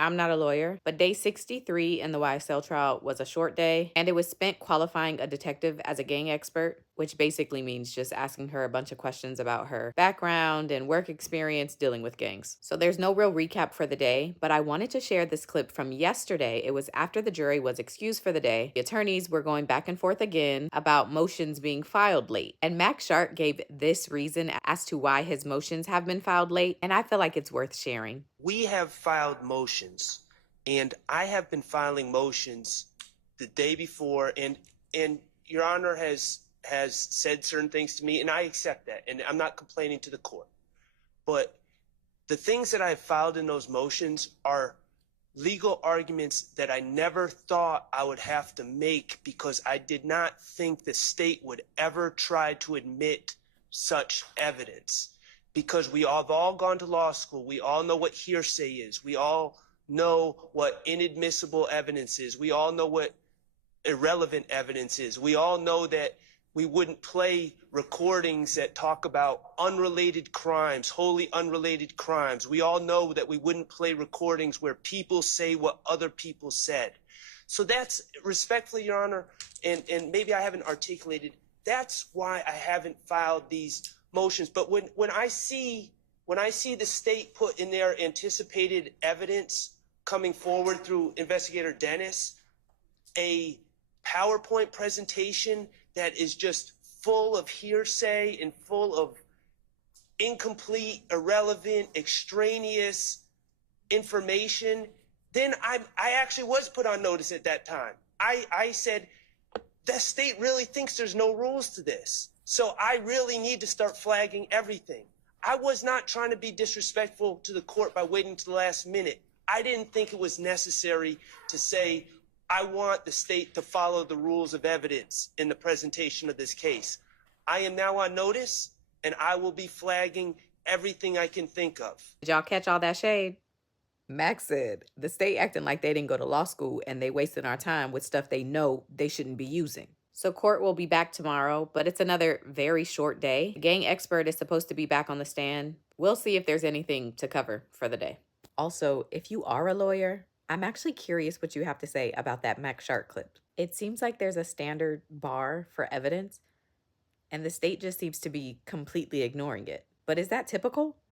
I'm not a lawyer, but day 63 in the YSL trial was a short day, and it was spent qualifying a detective as a gang expert, which basically means just asking her a bunch of questions about her background and work experience dealing with gangs. So there's no real recap for the day, but I wanted to share this clip from yesterday. It was after the jury was excused for the day. The attorneys were going back and forth again about motions being filed late, and Max Sharp gave this reason as to why his motions have been filed late, and I feel like it's worth sharing. We have filed motions, and I have been filing motions the day before, and Your Honor has said certain things to me, and I accept that, and I'm not complaining to the court. But the things that I have filed in those motions are legal arguments that I never thought I would have to make because I did not think the state would ever try to admit such evidence. Because we have all gone to law school, we all know what hearsay is, we all know what inadmissible evidence is, we all know what irrelevant evidence is, we all know that we wouldn't play recordings that talk about unrelated crimes, wholly unrelated crimes. We all know that we wouldn't play recordings where people say what other people said. So that's, respectfully, Your Honor, and maybe I haven't articulated, that's why I haven't filed these motions. But when I see the state put in their anticipated evidence coming forward through Investigator Dennis, a PowerPoint presentation that is just full of hearsay and full of incomplete, irrelevant, extraneous information, then I actually was put on notice at that time. I said, the state really thinks there's no rules to this. So I really need to start flagging everything. I was not trying to be disrespectful to the court by waiting to the last minute. I didn't think it was necessary to say, I want the state to follow the rules of evidence in the presentation of this case. I am now on notice, and I will be flagging everything I can think of. Did y'all catch all that shade? Max said, the state acting like they didn't go to law school and they wasting our time with stuff they know they shouldn't be using. So court will be back tomorrow, but it's another very short day. The gang expert is supposed to be back on the stand. We'll see if there's anything to cover for the day. Also, if you are a lawyer, I'm actually curious what you have to say about that Max Sharp clip. It seems like there's a standard bar for evidence, and the state just seems to be completely ignoring it. But is that typical?